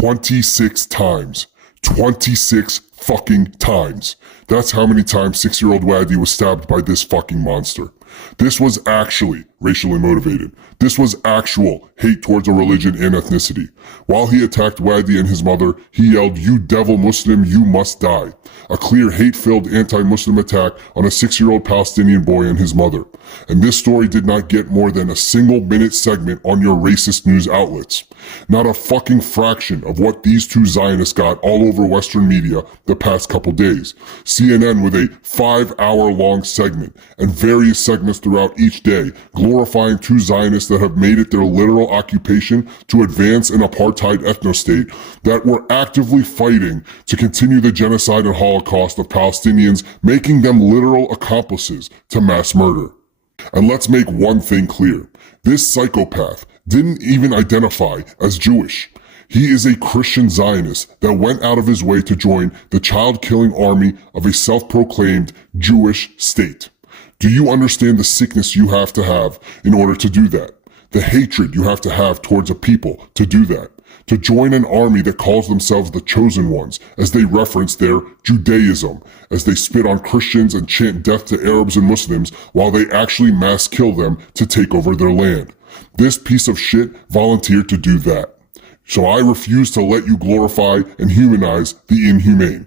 26 times. 26 fucking times. That's how many times 6-year-old Wadi was stabbed by this fucking monster. This was actually racially motivated. This was actual hate towards a religion and ethnicity. While he attacked Wadi and his mother, he yelled, "You devil Muslim, you must die." A clear hate-filled anti-Muslim attack on a 6-year-old Palestinian boy and his mother. And this story did not get more than a single-minute segment on your racist news outlets. Not a fucking fraction of what these two Zionists got all over Western media the past couple days. CNN with a 5-hour-long segment and various segments throughout each day glorifying two Zionists that have made it their literal occupation to advance an apartheid ethno-state that were actively fighting to continue the genocide and Holocaust of Palestinians, making them literal accomplices to mass murder. And let's make one thing clear. This psychopath didn't even identify as Jewish. He is a Christian Zionist that went out of his way to join the child-killing army of a self-proclaimed Jewish state. Do you understand the sickness you have to have in order to do that? The hatred you have to have towards a people to do that? To join an army that calls themselves the chosen ones, as they reference their Judaism, as they spit on Christians and chant death to Arabs and Muslims while they actually mass kill them to take over their land. This piece of shit volunteered to do that. So I refuse to let you glorify and humanize the inhumane.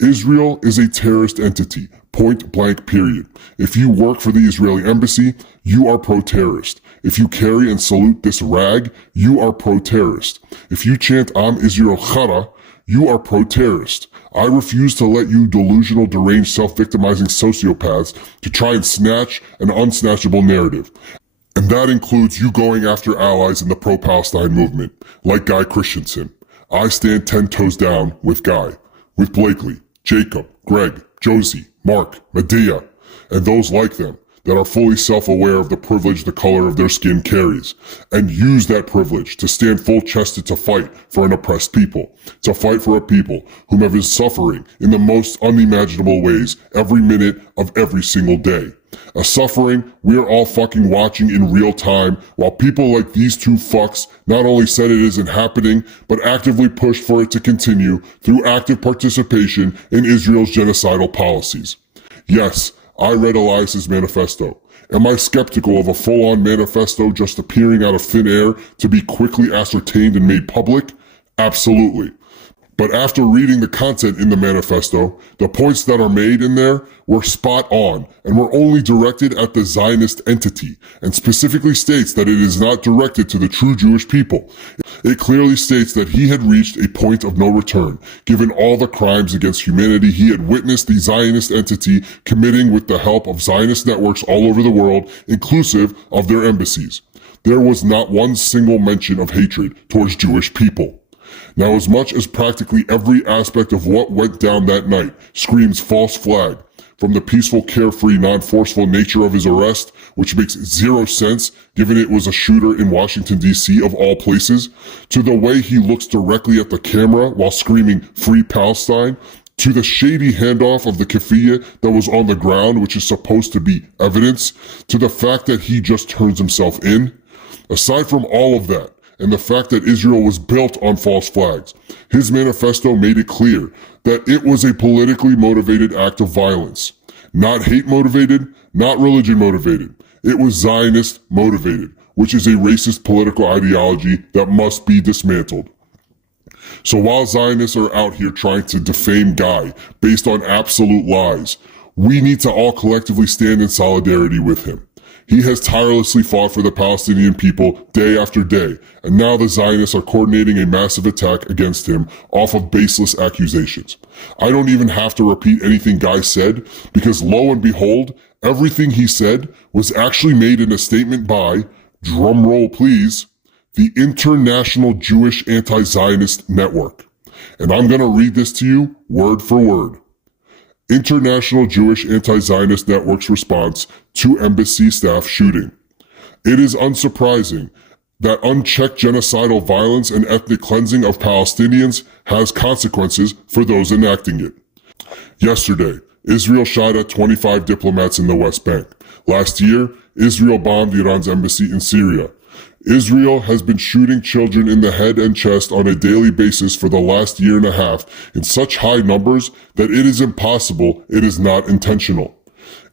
Israel is a terrorist entity, point blank period. If you work for the Israeli embassy, you are pro-terrorist. If you carry and salute this rag, you are pro-terrorist. If you chant Am Israel Chara, you are pro-terrorist. I refuse to let you delusional, deranged, self-victimizing sociopaths to try and snatch an unsnatchable narrative. And that includes you going after allies in the pro-Palestine movement, like Guy Christensen. I stand 10 toes down with Guy, with Blakely, Jacob, Greg, Josie, Mark, Medea, and those like them that are fully self-aware of the privilege the color of their skin carries, and use that privilege to stand full-chested to fight for an oppressed people, to fight for a people whom is suffering in the most unimaginable ways every minute of every single day. A suffering we're all fucking watching in real time while people like these two fucks not only said it isn't happening, but actively pushed for it to continue through active participation in Israel's genocidal policies. Yes, I read Elias's manifesto. Am I skeptical of a full-on manifesto just appearing out of thin air to be quickly ascertained and made public? Absolutely. But after reading the content in the manifesto, the points that are made in there were spot on and were only directed at the Zionist entity, and specifically states that it is not directed to the true Jewish people. It clearly states that he had reached a point of no return, given all the crimes against humanity he had witnessed the Zionist entity committing with the help of Zionist networks all over the world, inclusive of their embassies. There was not one single mention of hatred towards Jewish people. Now, as much as practically every aspect of what went down that night screams false flag, from the peaceful, carefree, non-forceful nature of his arrest, which makes zero sense given it was a shooter in Washington, D.C. of all places, to the way he looks directly at the camera while screaming "Free Palestine," to the shady handoff of the keffiyeh that was on the ground, which is supposed to be evidence, to the fact that he just turns himself in. Aside from all of that, and the fact that Israel was built on false flags, his manifesto made it clear that it was a politically motivated act of violence. Not hate motivated, not religion motivated. It was Zionist motivated, which is a racist political ideology that must be dismantled. So while Zionists are out here trying to defame Guy based on absolute lies, we need to all collectively stand in solidarity with him. He has tirelessly fought for the Palestinian people day after day, and now the Zionists are coordinating a massive attack against him off of baseless accusations. I don't even have to repeat anything Guy said, because lo and behold, everything he said was actually made in a statement by, drumroll please, the International Jewish Anti-Zionist Network. And I'm gonna read this to you word for word. International Jewish Anti-Zionist Network's response to embassy staff shooting. It is unsurprising that unchecked genocidal violence and ethnic cleansing of Palestinians has consequences for those enacting it. Yesterday, Israel shot at 25 diplomats in the West Bank. Last year, Israel bombed Iran's embassy in Syria. Israel has been shooting children in the head and chest on a daily basis for the last year and a half in such high numbers that it is impossible it is not intentional.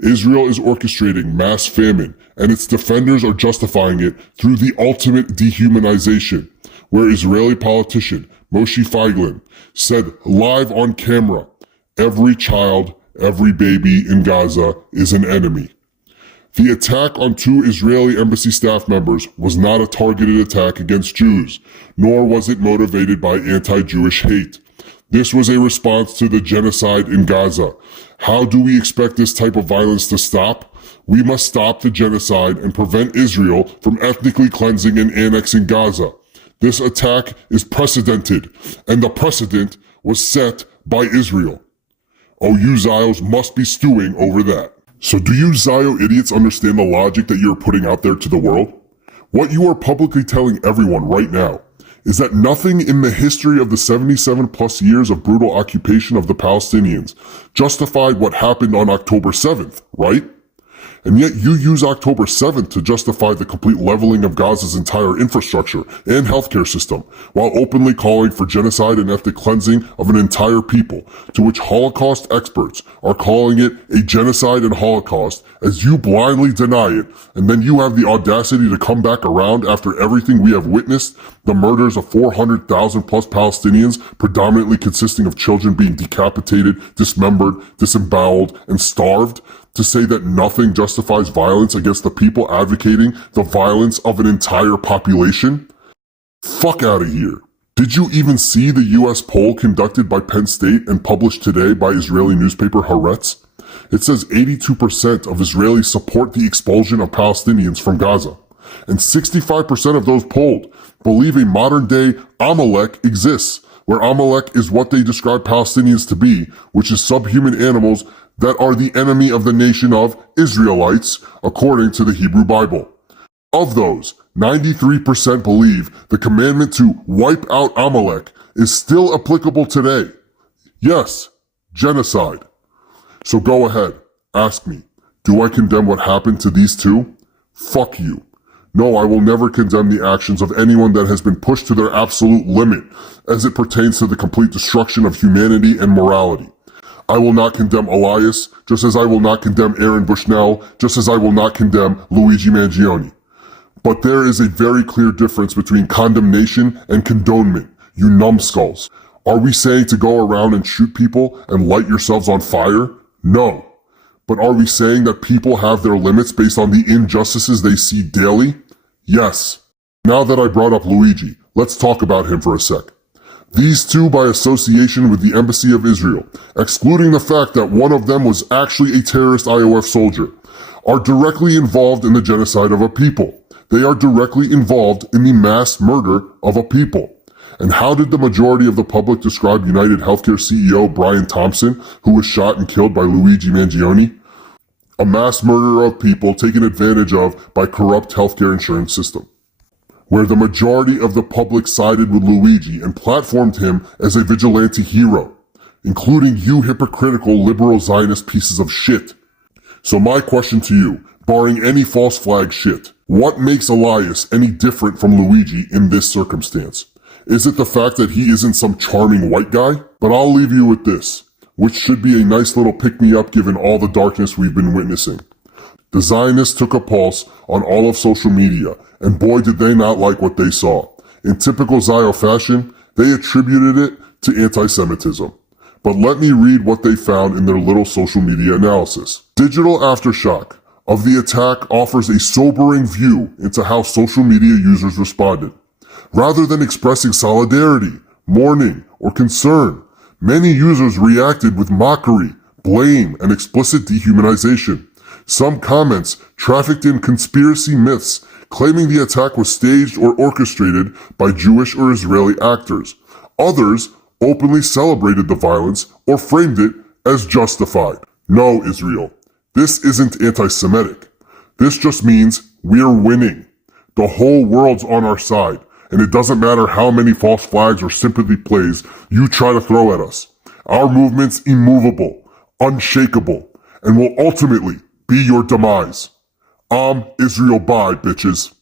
Israel is orchestrating mass famine, and its defenders are justifying it through the ultimate dehumanization, where Israeli politician Moshe Feiglin said live on camera, "Every child, every baby in Gaza is an enemy." The attack on 2 Israeli embassy staff members was not a targeted attack against Jews, nor was it motivated by anti-Jewish hate. This was a response to the genocide in Gaza. How do we expect this type of violence to stop? We must stop the genocide and prevent Israel from ethnically cleansing and annexing Gaza. This attack is precedented, and the precedent was set by Israel. Oh, you Zios must be stewing over that. So do you Zio idiots understand the logic that you're putting out there to the world? What you are publicly telling everyone right now is that nothing in the history of the 77 plus years of brutal occupation of the Palestinians justified what happened on October 7th, right? And yet you use October 7th to justify the complete leveling of Gaza's entire infrastructure and healthcare system, while openly calling for genocide and ethnic cleansing of an entire people, to which Holocaust experts are calling it a genocide and Holocaust as you blindly deny it, and then you have the audacity to come back around after everything we have witnessed, the murders of 400,000 plus Palestinians, predominantly consisting of children being decapitated, dismembered, disemboweled, and starved, to say that nothing justifies violence against the people advocating the violence of an entire population? Fuck out of here. Did you even see the US poll conducted by Penn State and published today by Israeli newspaper Haaretz? It says 82% of Israelis support the expulsion of Palestinians from Gaza, and 65% of those polled believe a modern-day Amalek exists, where Amalek is what they describe Palestinians to be, which is subhuman animals that are the enemy of the nation of Israelites, according to the Hebrew Bible. Of those, 93% believe the commandment to wipe out Amalek is still applicable today. Yes, genocide. So go ahead, ask me, do I condemn what happened to these 2? Fuck you. No, I will never condemn the actions of anyone that has been pushed to their absolute limit as it pertains to the complete destruction of humanity and morality. I will not condemn Elias, just as I will not condemn Aaron Bushnell, just as I will not condemn Luigi Mangione. But there is a very clear difference between condemnation and condonement, you numbskulls. Are we saying to go around and shoot people and light yourselves on fire? No. But are we saying that people have their limits based on the injustices they see daily? Yes. Now that I brought up Luigi, let's talk about him for a sec. These 2 by association with the Embassy of Israel, excluding the fact that one of them was actually a terrorist IOF soldier, are directly involved in the genocide of a people. They are directly involved in the mass murder of a people. And how did the majority of the public describe United Healthcare CEO Brian Thompson, who was shot and killed by Luigi Mangione? A mass murderer of people taken advantage of by corrupt healthcare insurance system, where the majority of the public sided with Luigi and platformed him as a vigilante hero, including you hypocritical liberal Zionist pieces of shit. So my question to you, barring any false flag shit, what makes Elias any different from Luigi in this circumstance? Is it the fact that he isn't some charming white guy? But I'll leave you with this, which should be a nice little pick-me-up given all the darkness we've been witnessing. The Zionists took a pulse on all of social media, and boy did they not like what they saw. In typical Zio fashion, they attributed it to anti-Semitism. But let me read what they found in their little social media analysis. Digital aftershock of the attack offers a sobering view into how social media users responded. Rather than expressing solidarity, mourning, or concern, many users reacted with mockery, blame, and explicit dehumanization. Some comments trafficked in conspiracy myths, claiming the attack was staged or orchestrated by Jewish or Israeli actors. Others openly celebrated the violence or framed it as justified. No, Israel, this isn't anti-Semitic. This just means we're winning. The whole world's on our side, and it doesn't matter how many false flags or sympathy plays you try to throw at us. Our movement's immovable, unshakable, and will ultimately be your demise. Israel bye, bitches.